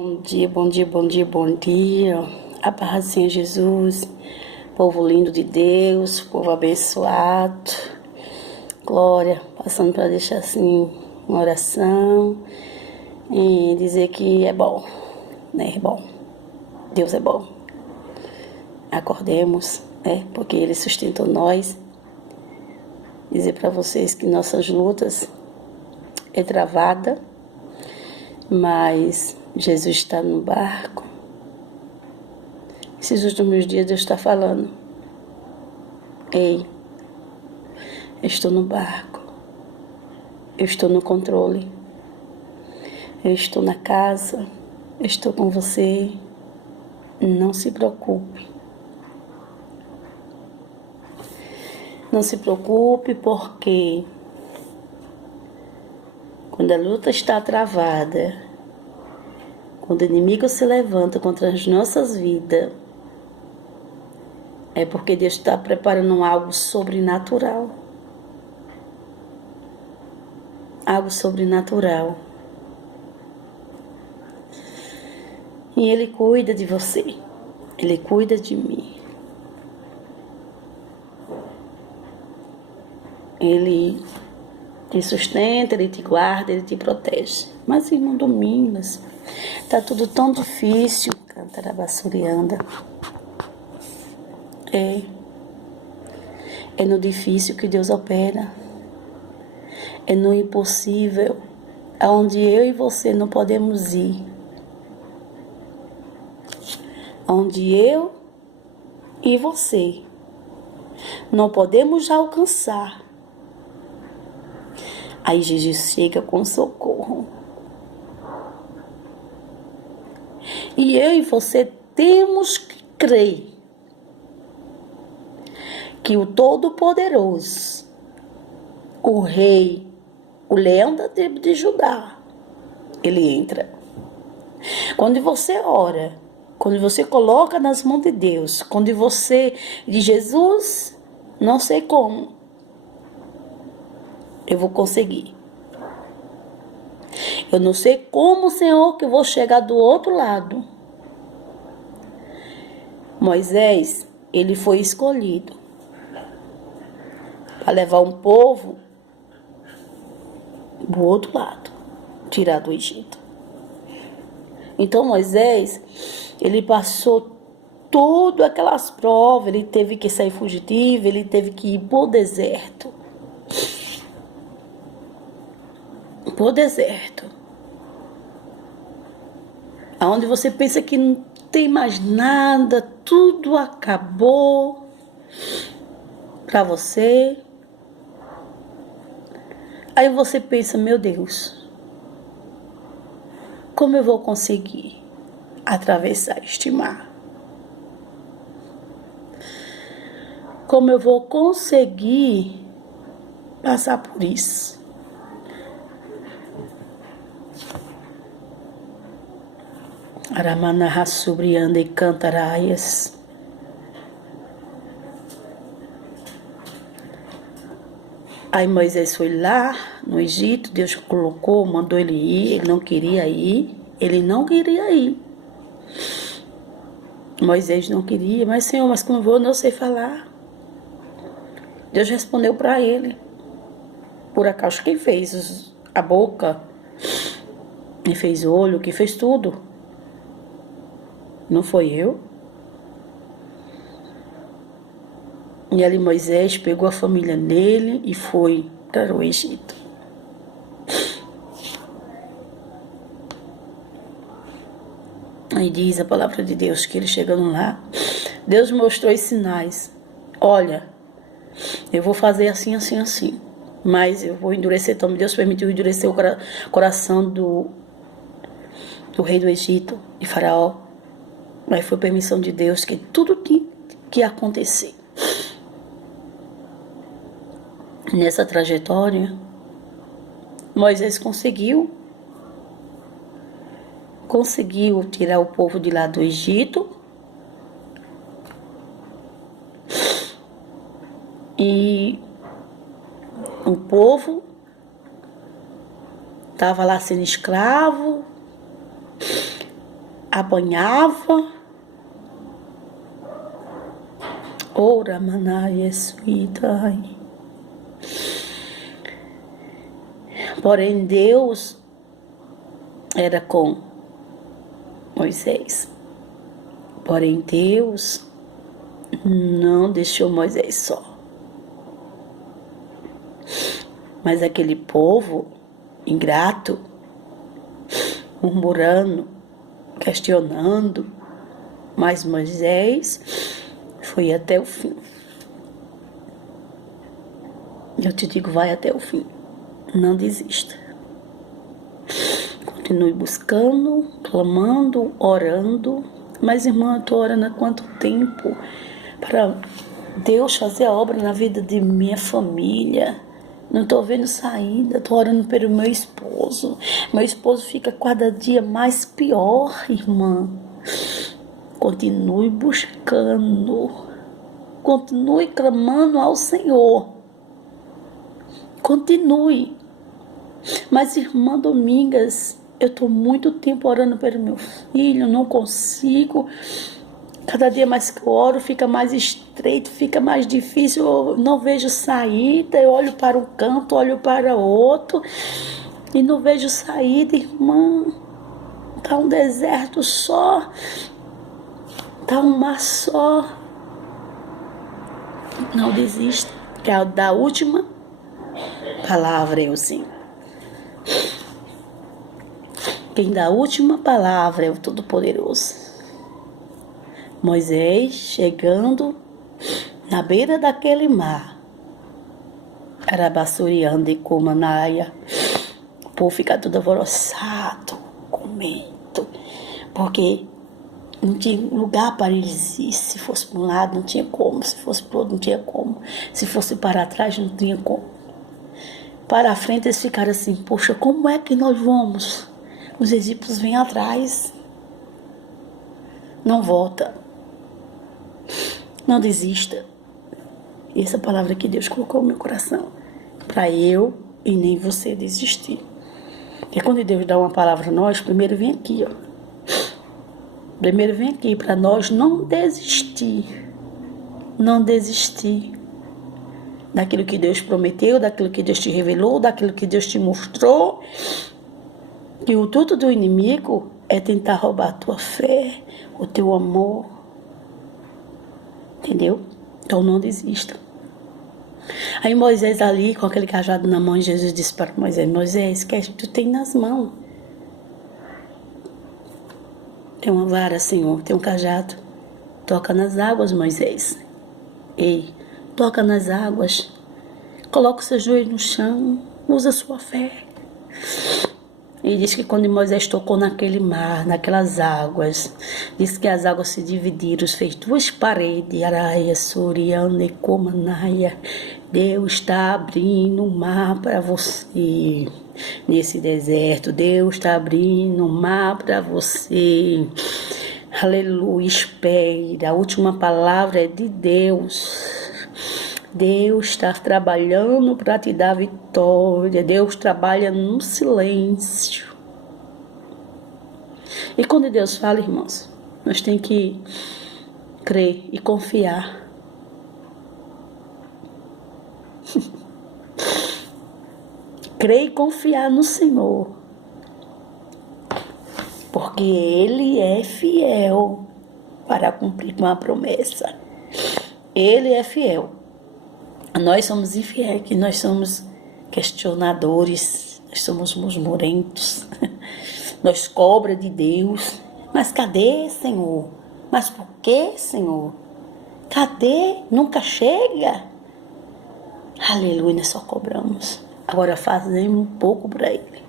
Bom dia, bom dia, bom dia, bom dia. A paz do Senhor Jesus, povo lindo de Deus, povo abençoado. Glória, passando para deixar assim uma oração e dizer que é bom, né? É bom. Deus é bom. Acordemos, né? Porque Ele sustentou nós. Dizer para vocês que nossas lutas é travada, mas Jesus está no barco. Esses últimos dias Deus está falando: ei, eu estou no barco, eu estou no controle, eu estou na casa, eu estou com você, não se preocupe. Não se preocupe, porque quando a luta está travada, quando o inimigo se levanta contra as nossas vidas, é porque Deus está preparando algo sobrenatural. Algo sobrenatural. E Ele cuida de você. Ele cuida de mim. Ele te sustenta, Ele te guarda, Ele te protege. Mas, irmão Domingos, tá tudo tão difícil. Cantarabassurianda. É no difícil que Deus opera. É no impossível, aonde eu e você não podemos ir. Onde eu e você não podemos alcançar. Aí Jesus chega com socorro. E eu e você temos que crer que o Todo-Poderoso, o Rei, o Leão da tribo de Judá, ele entra. Quando você ora, quando você coloca nas mãos de Deus, quando você diz: Jesus, não sei como, eu vou conseguir. Eu não sei como, Senhor, que eu vou chegar do outro lado. Moisés, ele foi escolhido para levar um povo do outro lado, tirar do Egito. Então Moisés, ele passou todas aquelas provas, ele teve que sair fugitivo, ele teve que ir pro deserto. Pro deserto. Aonde você pensa que não tem mais nada, tudo acabou para você. Aí você pensa: meu Deus, como eu vou conseguir atravessar este mar? Como eu vou conseguir passar por isso? Aramanaha subrianda e cantaraias. Aí Moisés foi lá no Egito, Deus colocou, mandou ele ir, ele não queria ir. Moisés não queria, mas Senhor, mas como eu vou, não sei falar. Deus respondeu para ele. Por acaso quem fez a boca, quem fez o olho, quem fez tudo? Não foi eu? E ali Moisés pegou a família dele e foi para o Egito. Aí diz a palavra de Deus que ele chegando lá, Deus mostrou os sinais. Olha, eu vou fazer assim, assim, assim. Mas eu vou endurecer. Então Deus permitiu endurecer o coração do rei do Egito, de Faraó. Mas foi permissão de Deus que tudo tinha que acontecer. Nessa trajetória, Moisés conseguiu tirar o povo de lá do Egito. E o povo estava lá sendo escravo, apanhava. Ora, manaia, suíta. Porém, Deus era com Moisés. Porém, Deus não deixou Moisés só. Mas aquele povo ingrato, murmurando, questionando, mas Moisés foi até o fim. Eu te digo, vai até o fim. Não desista. Continue buscando, clamando, orando. Mas, irmã, eu estou orando há quanto tempo para Deus fazer a obra na vida de minha família? Não estou vendo saída. Estou orando pelo meu esposo. Meu esposo fica cada dia mais pior, irmã. Continue buscando. Continue clamando ao Senhor. Continue. Mas, irmã Domingas, eu estou muito tempo orando pelo meu filho, não consigo. Cada dia mais que eu oro, fica mais estreito, fica mais difícil, eu não vejo saída. Eu olho para um canto, olho para outro e não vejo saída, irmã. Está um deserto só, está um mar só. Não desista, que é da última palavra é o Senhor. Quem dá a última palavra é o Todo-Poderoso. Moisés chegando na beira daquele mar. Arabassuriando e Comanaia. O povo fica todo alvoroçado, com medo. Porque não tinha lugar para eles ir. Se fosse para um lado, não tinha como. Se fosse para o outro, não tinha como. Se fosse para trás, não tinha como. Para a frente, eles ficaram assim, poxa, como é que nós vamos? Os egípcios vêm atrás. Não volta. Não desista. E essa palavra que Deus colocou no meu coração. Para eu e nem você desistir. Porque quando Deus dá uma palavra a nós, primeiro vem aqui, ó. Primeiro vem aqui para nós não desistir. Não desistir daquilo que Deus prometeu, daquilo que Deus te revelou, daquilo que Deus te mostrou. Que o intuito do inimigo é tentar roubar a tua fé, o teu amor. Entendeu? Então não desista. Aí Moisés ali, com aquele cajado na mão, Jesus disse para Moisés, Moisés, que tu tem nas mãos? Tem uma vara, Senhor, tem um cajado. Toca nas águas, Moisés. Ei, toca nas águas. Coloca o seu joelho no chão. Usa a sua fé. E diz que quando Moisés tocou naquele mar, naquelas águas, diz que as águas se dividiram, fez duas paredes, Araia, Suriana e Comanaia. Deus está abrindo o mar para você nesse deserto. Deus está abrindo o mar para você. Aleluia, espera. A última palavra é de Deus. Deus está trabalhando para te dar vitória. Deus trabalha no silêncio. E quando Deus fala, irmãos, nós temos que crer e confiar. Crer e confiar no Senhor. Porque Ele é fiel para cumprir com a promessa. Ele é fiel. Nós somos infiéis, que nós somos questionadores, nós somos murmurentos, nós cobra de Deus. Mas cadê, Senhor? Mas por que, Senhor? Cadê? Nunca chega? Aleluia, nós só cobramos. Agora fazemos um pouco para Ele.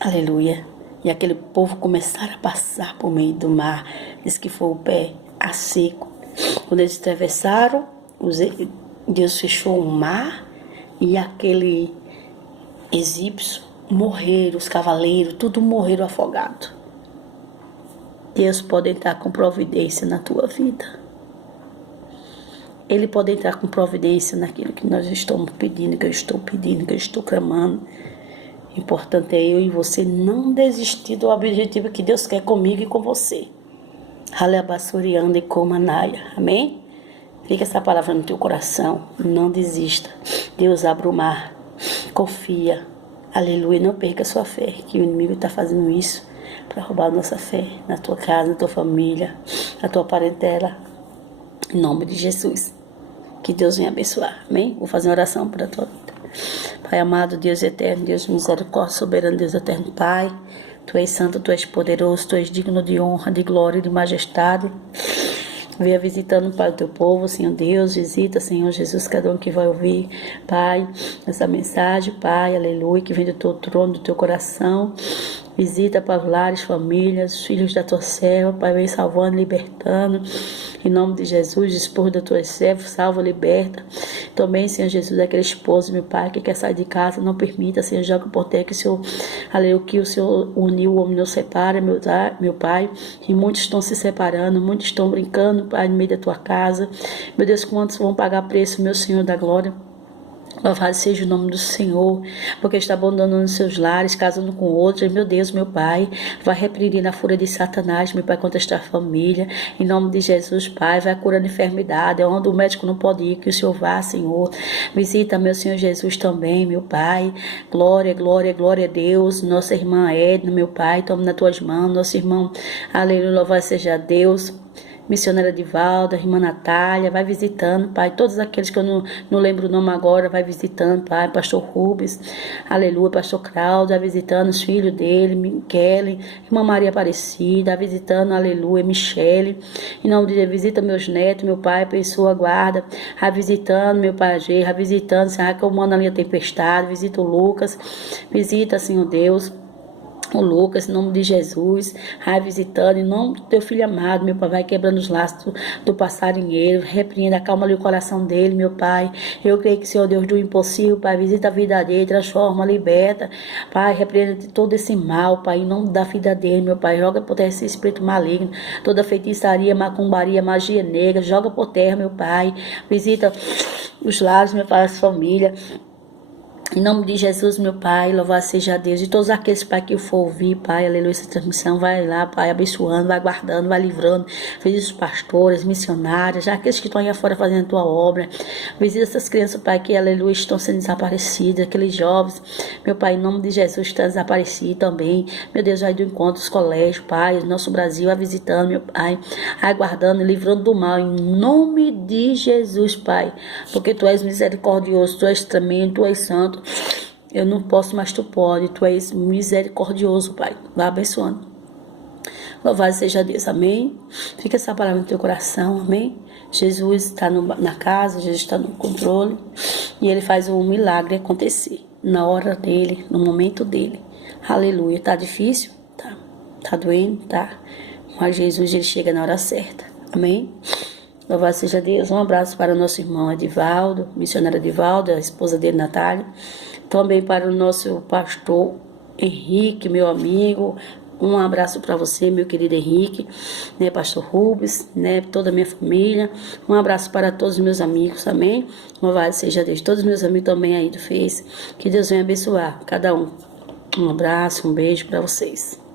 Aleluia. E aquele povo começaram a passar por meio do mar. Diz que foi o pé a seco. Quando eles atravessaram, Deus fechou o mar e aquele egípcio morreram, os cavaleiros, tudo morreram afogados. Deus pode entrar com providência na tua vida. Ele pode entrar com providência naquilo que nós estamos pedindo, que eu estou pedindo, que eu estou clamando. O importante é eu e você não desistir do objetivo que Deus quer comigo e com você. Haleabassurianda e Comanaia. Amém? Fica essa palavra no teu coração. Não desista. Deus abre o mar. Confia. Aleluia. Não perca a sua fé. Que o inimigo está fazendo isso para roubar a nossa fé. Na tua casa, na tua família, na tua parentela. Em nome de Jesus. Que Deus venha abençoar. Amém? Vou fazer uma oração para a tua vida. Pai amado, Deus eterno, Deus de misericórdia, soberano, Deus eterno, Pai. Tu és santo, Tu és poderoso, Tu és digno de honra, de glória e de majestade. Venha visitando, Pai, o Teu povo, Senhor Deus. Visita, Senhor Jesus, cada um que vai ouvir, Pai, essa mensagem, Pai, aleluia, que vem do Teu trono, do Teu coração. Visita, Pai, lares, famílias, os filhos da Tua serva, Pai, vem salvando, libertando. Em nome de Jesus, dispor da Tua serva, salva, liberta. Também, Senhor Jesus, aquele esposo, meu Pai, que quer sair de casa, não permita, Senhor, joga por terra que o Senhor, aleluia, que o Senhor uniu, o homem não separa, meu Pai. E muitos estão se separando, muitos estão brincando, Pai, no meio da Tua casa. Meu Deus, quantos vão pagar preço, meu Senhor da glória? Louvado seja o nome do Senhor, porque está abandonando seus lares, casando com outros. Meu Deus, meu Pai, vai repreender na fúria de Satanás, meu Pai, contra esta família. Em nome de Jesus, Pai, vai curando enfermidade, onde o médico não pode ir, que o Senhor vá, Senhor. Visita, meu Senhor Jesus, também, meu Pai. Glória, glória, glória a Deus. Nossa irmã Edna, meu Pai, toma nas tuas mãos. Nosso irmão, aleluia, louvado seja Deus. Missionária Divalda, irmã Natália, vai visitando, Pai, todos aqueles que eu não lembro o nome agora, vai visitando, Pai, pastor Rubens, aleluia, pastor Claudio, vai visitando os filhos dele, Michele, irmã Maria Aparecida, vai visitando, aleluia, Michele, em nome de Deus, visita meus netos, meu Pai, pessoa guarda, vai visitando, meu Pai, vai visitando, Senhor, que eu mando ali a tempestade, visita o Lucas, visita, Senhor Deus, o Lucas, em nome de Jesus, vai visitando, em nome do teu filho amado, meu Pai, vai quebrando os laços do passarinheiro, repreenda, acalma ali o coração dele, meu Pai. Eu creio que, Senhor Deus do impossível, Pai, visita a vida dele, transforma, liberta, Pai, repreenda de todo esse mal, Pai, em nome da vida dele, meu Pai, joga por terra esse espírito maligno, toda feitiçaria, macumbaria, magia negra, joga por terra, meu Pai, visita os lares, meu Pai, as famílias. Em nome de Jesus, meu Pai, louvado seja Deus. E todos aqueles, Pai, que eu for ouvir, Pai, aleluia, essa transmissão, vai lá, Pai, abençoando, vai guardando, vai livrando. Visita os pastores, missionários, já aqueles que estão aí fora fazendo a tua obra. Visita essas crianças, Pai, que, aleluia, estão sendo desaparecidas, aqueles jovens, meu Pai, em nome de Jesus, estão desaparecidos também. Meu Deus, vai do encontro dos colégios, Pai, nosso Brasil, vai visitando, meu Pai, aguardando, livrando do mal, em nome de Jesus, Pai, porque Tu és misericordioso, Tu és tremendo, Tu és santo. Eu não posso, mas Tu pode. Tu és misericordioso, Pai. Vai abençoando. Louvado seja Deus, amém? Fica essa palavra no teu coração, amém? Jesus está na casa, Jesus está no controle. E Ele faz um milagre acontecer. Na hora dEle, no momento dEle. Aleluia. Tá difícil? Tá. Tá doendo? Tá. Mas Jesus, Ele chega na hora certa. Amém? Louvado seja Deus. Um abraço para o nosso irmão Edivaldo, missionário Edivaldo, a esposa dele, Natália. Também para o nosso pastor Henrique, meu amigo. Um abraço para você, meu querido Henrique, né, pastor Rubens, né, toda a minha família. Um abraço para todos os meus amigos, amém? Louvado seja Deus. Todos os meus amigos também aí do Face. Que Deus venha abençoar cada um. Um abraço, um beijo para vocês.